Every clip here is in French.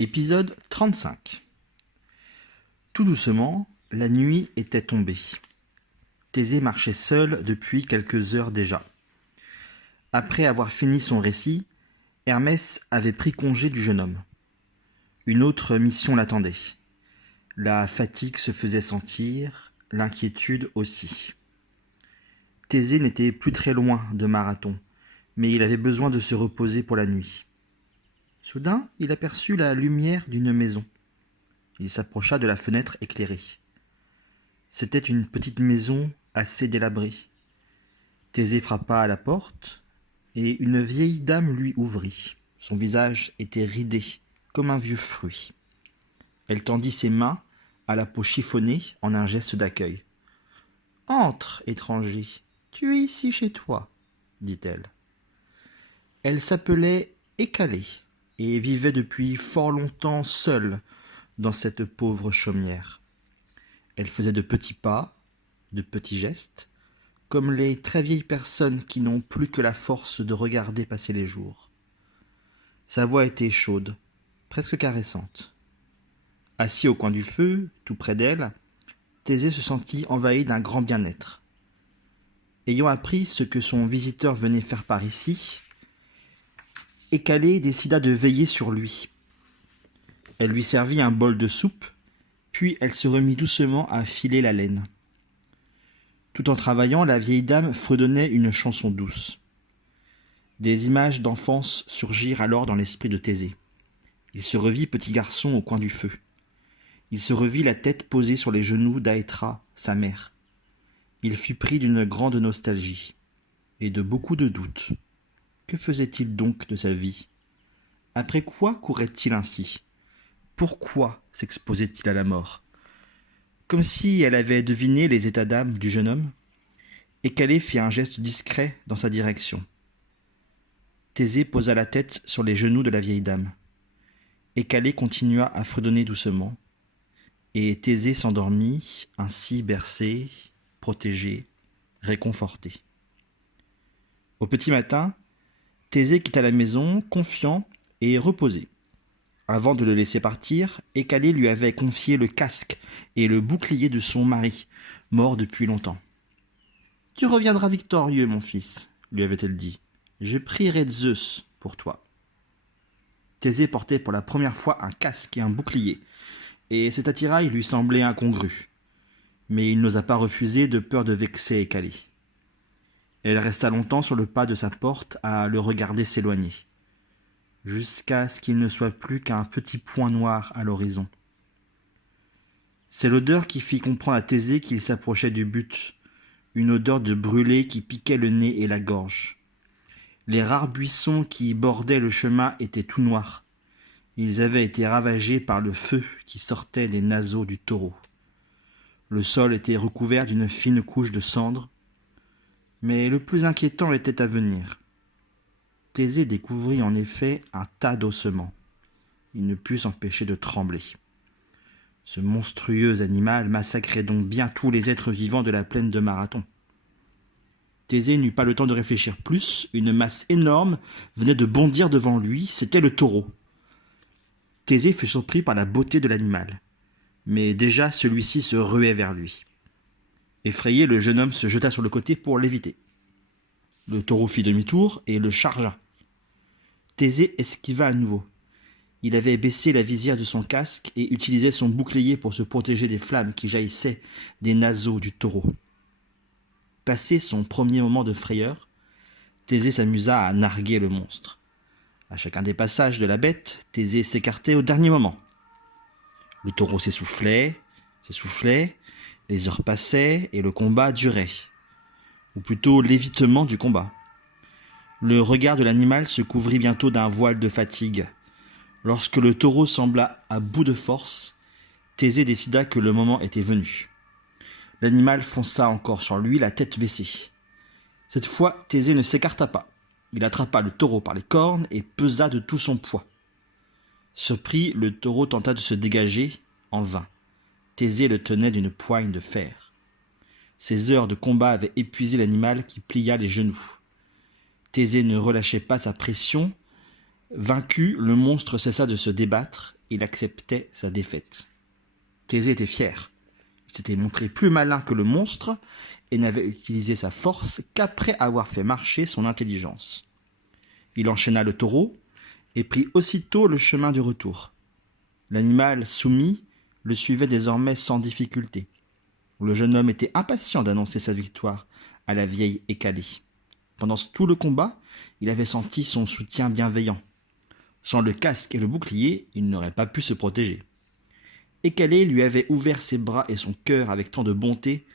Épisode 35. Tout doucement, la nuit était tombée. Thésée marchait seul depuis quelques heures déjà. Après avoir fini son récit, Hermès avait pris congé du jeune homme. Une autre mission l'attendait. La fatigue se faisait sentir, l'inquiétude aussi. Thésée n'était plus très loin de Marathon, mais il avait besoin de se reposer pour la nuit. Soudain, il aperçut la lumière d'une maison. Il s'approcha de la fenêtre éclairée. C'était une petite maison assez délabrée. Thésée frappa à la porte, et une vieille dame lui ouvrit. Son visage était ridé, comme un vieux fruit. Elle tendit ses mains à la peau chiffonnée en un geste d'accueil. « Entre, étranger, tu es ici chez toi, » dit-elle. Elle s'appelait Écalée et vivait depuis fort longtemps seule dans cette pauvre chaumière. Elle faisait de petits pas, de petits gestes, comme les très vieilles personnes qui n'ont plus que la force de regarder passer les jours. Sa voix était chaude, presque caressante. Assis au coin du feu, tout près d'elle, Thésée se sentit envahi d'un grand bien-être. Ayant appris ce que son visiteur venait faire par ici, Écalée décida de veiller sur lui. Elle lui servit un bol de soupe, puis elle se remit doucement à filer la laine. Tout en travaillant, la vieille dame fredonnait une chanson douce. Des images d'enfance surgirent alors dans l'esprit de Thésée. Il se revit petit garçon au coin du feu. Il se revit la tête posée sur les genoux d'Aétra, sa mère. Il fut pris d'une grande nostalgie et de beaucoup de doutes. Que faisait-il donc de sa vie? Après quoi courait-il ainsi? Pourquoi s'exposait-il à la mort? Comme si elle avait deviné les états d'âme du jeune homme, Écalée fit un geste discret dans sa direction. Thésée posa la tête sur les genoux de la vieille dame. Écalée continua à fredonner doucement, et Thésée s'endormit, ainsi bercé, protégé, réconforté. Au petit matin, Thésée quitta la maison, confiant et reposé. Avant de le laisser partir, Écalée lui avait confié le casque et le bouclier de son mari, mort depuis longtemps. « Tu reviendras victorieux, mon fils, » lui avait-elle dit. « Je prierai Zeus pour toi. » Thésée portait pour la première fois un casque et un bouclier, et cet attirail lui semblait incongru. Mais il n'osa pas refuser de peur de vexer Écalée. Elle resta longtemps sur le pas de sa porte à le regarder s'éloigner, jusqu'à ce qu'il ne soit plus qu'un petit point noir à l'horizon. C'est l'odeur qui fit comprendre à Thésée qu'il s'approchait du but, une odeur de brûlé qui piquait le nez et la gorge. Les rares buissons qui bordaient le chemin étaient tout noirs. Ils avaient été ravagés par le feu qui sortait des naseaux du taureau. Le sol était recouvert d'une fine couche de cendres, mais le plus inquiétant était à venir. Thésée découvrit en effet un tas d'ossements. Il ne put s'empêcher de trembler. Ce monstrueux animal massacrait donc bien tous les êtres vivants de la plaine de Marathon. Thésée n'eut pas le temps de réfléchir plus, une masse énorme venait de bondir devant lui, c'était le taureau. Thésée fut surpris par la beauté de l'animal, mais déjà celui-ci se ruait vers lui. Effrayé, le jeune homme se jeta sur le côté pour l'éviter. Le taureau fit demi-tour et le chargea. Thésée esquiva à nouveau. Il avait baissé la visière de son casque et utilisait son bouclier pour se protéger des flammes qui jaillissaient des naseaux du taureau. Passé son premier moment de frayeur, Thésée s'amusa à narguer le monstre. À chacun des passages de la bête, Thésée s'écartait au dernier moment. Le taureau s'essoufflait, les heures passaient et le combat durait, ou plutôt l'évitement du combat. Le regard de l'animal se couvrit bientôt d'un voile de fatigue. Lorsque le taureau sembla à bout de force, Thésée décida que le moment était venu. L'animal fonça encore sur lui, la tête baissée. Cette fois, Thésée ne s'écarta pas. Il attrapa le taureau par les cornes et pesa de tout son poids. Surpris, le taureau tenta de se dégager, en vain. Thésée le tenait d'une poigne de fer. Ses heures de combat avaient épuisé l'animal qui plia les genoux. Thésée ne relâchait pas sa pression. Vaincu, le monstre cessa de se débattre il acceptait sa défaite. Thésée était fier. Il s'était montré plus malin que le monstre et n'avait utilisé sa force qu'après avoir fait marcher son intelligence. Il enchaîna le taureau et prit aussitôt le chemin du retour. L'animal soumis le suivait désormais sans difficulté. Le jeune homme était impatient d'annoncer sa victoire à la vieille Hécalé. Pendant tout le combat, il avait senti son soutien bienveillant. Sans le casque et le bouclier, il n'aurait pas pu se protéger. Hécalé lui avait ouvert ses bras et son cœur avec tant de bonté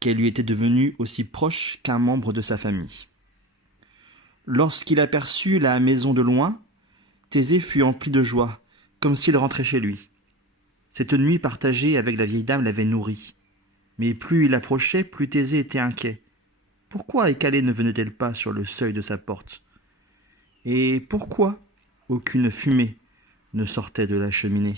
qu'elle lui était devenue aussi proche qu'un membre de sa famille. Lorsqu'il aperçut la maison de loin, Thésée fut empli de joie, comme s'il rentrait chez lui. Cette nuit partagée avec la vieille dame l'avait nourri. Mais plus il approchait, plus Thésée était inquiet. Pourquoi Hécalé ne venait-elle pas sur le seuil de sa porte? Et pourquoi aucune fumée ne sortait de la cheminée?